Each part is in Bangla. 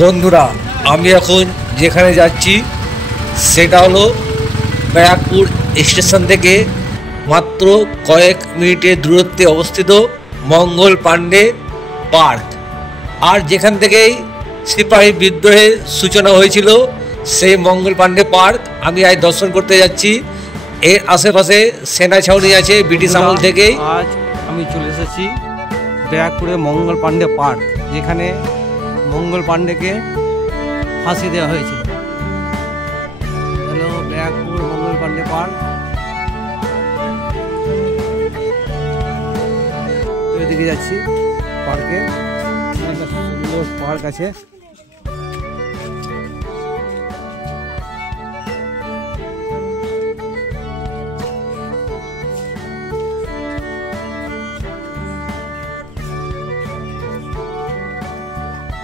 বন্ধুরা, আমি এখন যেখানে যাচ্ছি সেটা হলো ব্যারাকপুর স্টেশন থেকে মাত্র কয়েক মিনিটের দূরত্বে অবস্থিত মঙ্গল পাণ্ডে পার্ক। আর যেখান থেকেই সিপাহী বিদ্রোহের সূচনা হয়েছিল সেই মঙ্গল পাণ্ডে পার্ক আমি আজ দর্শন করতে যাচ্ছি। এর আশেপাশে সেনা ছাউনি আছে ব্রিটিশ আমল থেকেই। আজ আমি চলে এসেছি ব্যারাকপুরে মঙ্গল পাণ্ডে পার্ক, যেখানে মঙ্গল পাণ্ডেকে ফাঁসি দেওয়া হয়েছিল। হ্যালো, ব্যারাকপুর মঙ্গল পাণ্ডে পার্ক। এদিকে যাচ্ছি পার্কে, একটা সুন্দর পার্ক আছে।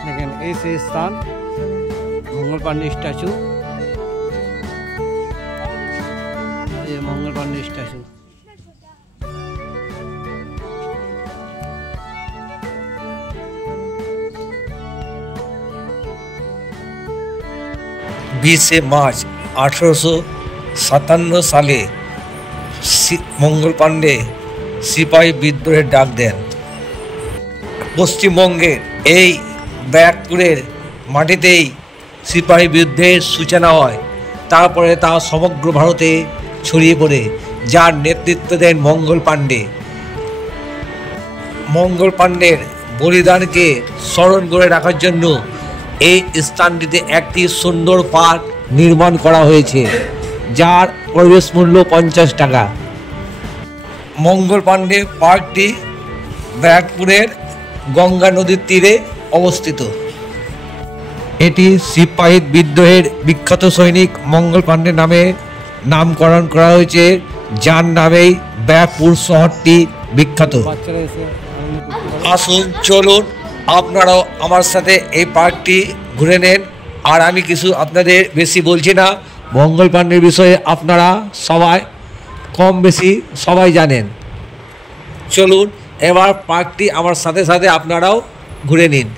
দেখেন, এই সেই স্থান মঙ্গল পাণ্ডে স্ট্যাচু। এই মঙ্গল পাণ্ডে স্ট্যাচু। বিশে মার্চ 1857 সালে মঙ্গল পাণ্ডে সিপাহী বিদ্রোহের ডাক দেন। পশ্চিমবঙ্গের এই ব্যারাকপুরের মাটিতেই সিপাহী বিদ্রোহের সূচনা হয়। তারপরে তা সমগ্র ভারতে ছড়িয়ে পড়ে, যার নেতৃত্ব দেন মঙ্গল পাণ্ডে। মঙ্গল পাণ্ডের বলিদানকে স্মরণ করে রাখার জন্য এই স্থানটিতে একটি সুন্দর পার্ক নির্মাণ করা হয়েছে, যার প্রবেশ মূল্য 50 টাকা। মঙ্গল পাণ্ডে পার্কটি ব্যারাকপুরের গঙ্গা নদীর তীরে অবস্থিত। এটি সিপাহী বিদ্রোহের বিখ্যাত সৈনিক মঙ্গল পাণ্ডে নামে নামকরণ করা হয়েছে, যার নামেই ব্যারাকপুর শহরটি বিখ্যাত। আসুন, চলুন আপনারাও আমার সাথে এই পার্কটি ঘুরে নেন। আর আমি কিছু আপনাদের বেশি বলছি না, মঙ্গল পাণ্ডের বিষয়ে আপনারা সবাই কম বেশি সবাই জানেন। চলুন এবার পার্কটি আমার সাথে সাথে আপনারাও ঘুরে নিন।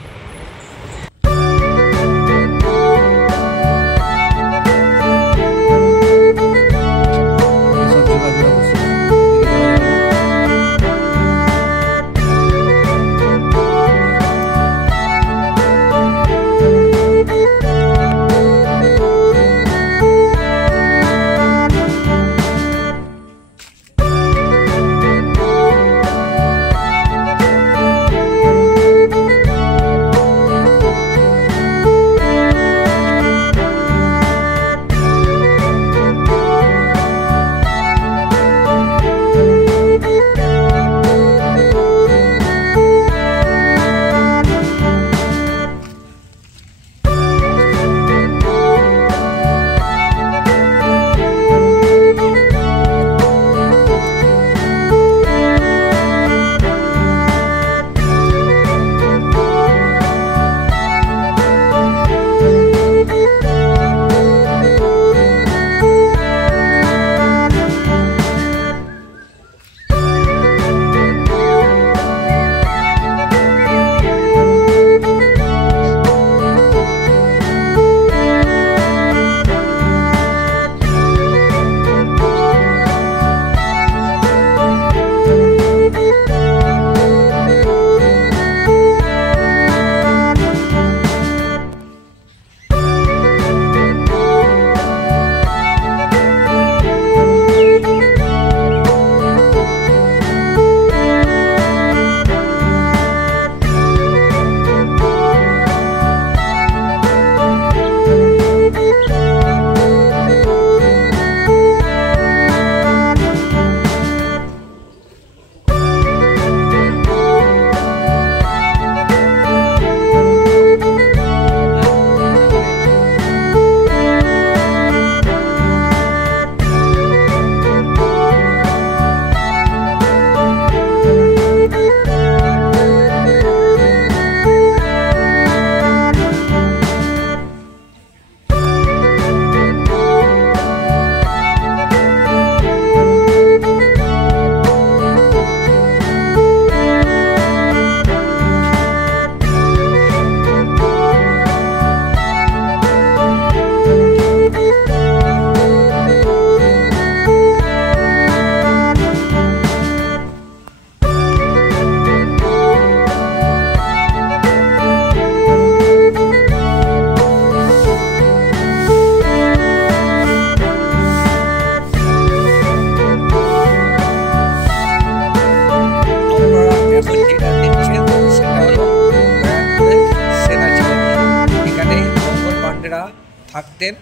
সেনারা থাকতেন।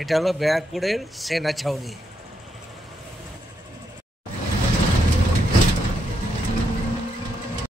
এটা হলো ব্যারাকপুরের সেনা ছাউনি।